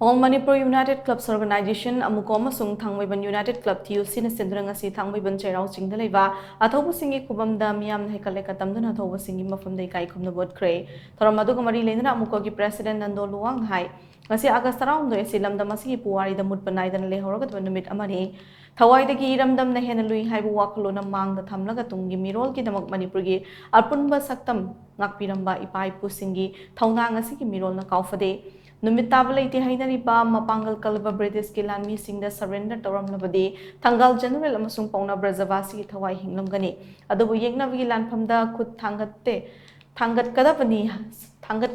All Manipur United Clubs Organization, AMUCO amasung Thangmeiband United Club TUC na sinduna ngasi Thangmeiband Cheirao Ching leiba, Athouba Singi khuvam da meeyam heikat tamduna Athouba Singi Mapham Da Ikai Khumnaba Utkhre. Thoram aduga mari lena AMUCO ki President Nando Luang hai. Ngasi August around silam da masi puwari da mut panai da lehoragat numit amani. Thawai da ki iramdam na hena lui haibu wakalo na mang da thamlaga tungi mirol ki damak Manipur gi arpunba saktam ngakpiramba ipai pusingi thauna ngasi ki mirol na kaufade. Numit tabalai hainariba mapangal kalaba British ki lanmi singda surrender tauramlabadi Thangal General amasung pauna Brazavasi thawai hinglamgani adubu yengnabagi lanphamda khut thangat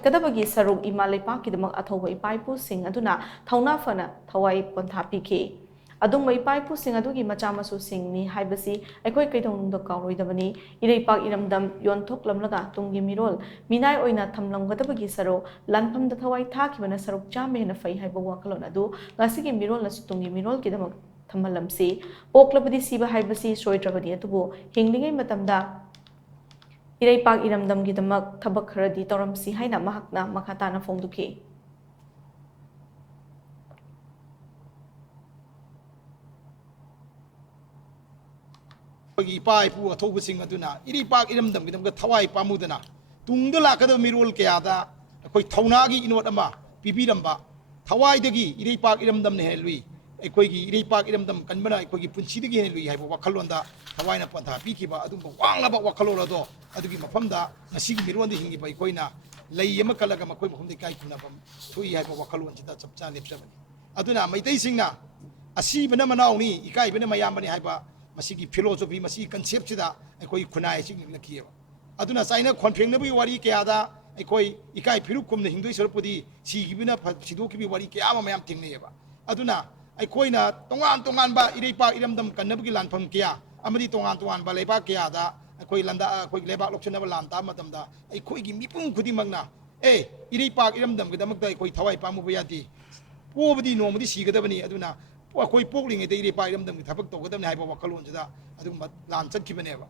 kadabagi saruk ima leipa kidamak Athouba ipaipu sing aduna thauna fana thawai pontha piki adung mai paipu sing adugi macha masu sing ni haibasi aikoi kaidongda kauroidabani ireipak iramdam yonthok lamlaga tungi mirol minai oina thamlamgadabagi saro lanphamda thawai thakibana saruk chame na fai haiba wakalon adu ngasigi mirol na tungi mirol kidamak thamalamsi poklabadi siba haibasi soidrabadi atubu hinglingai matamda ireipak iramdam gidamak thabak kharadi tauramsi haina mahakna makhatana fongduki Ipai pu Athouba sing aduna iripak iramdam gidam thawai pamudana tungda lakada mirol kayada akoi thaunagi inot ama pibiramba thawai dagi iripak iramdam ne helui akoi gi iripak iramdam kanbana akoi gi punchi dagi helui haibo wakhalonda thawai na pantha pikiba adum wanglaba wakhalora do adugi mafamda ngasi gi mirwandi hingi bai koina lei ama kalaga makoi mafamda Ikai Khumnaba thui haibo wakhalon chita chapcha lepsabani aduna maitai singna asi bana manauni ikai bana mayambani haiba masigi philosophy masigi concept sida aikoi khunai sing lakieba aduna chaina khonpheng nabi wari kayada aikoi ikai phiru kumna hingdoi sarpudi sigibina sido kibi wari kya mayam tingneba aduna aikoi na tongan ba ireipa iramdam kannabgi lanpham kya amadi tongan ba leiba kayada aikoi landa aikoi leiba lokchanaba lanta matamda aikoi gi mipung khudi magna ireipa iramdam gidamakta aikoi thawai pamu bayati pobadi nomadi sigadabani aduna akoi pokling ide ire pai dam thapak to gadam hai ba wakalon jada adum lan chat ki baneba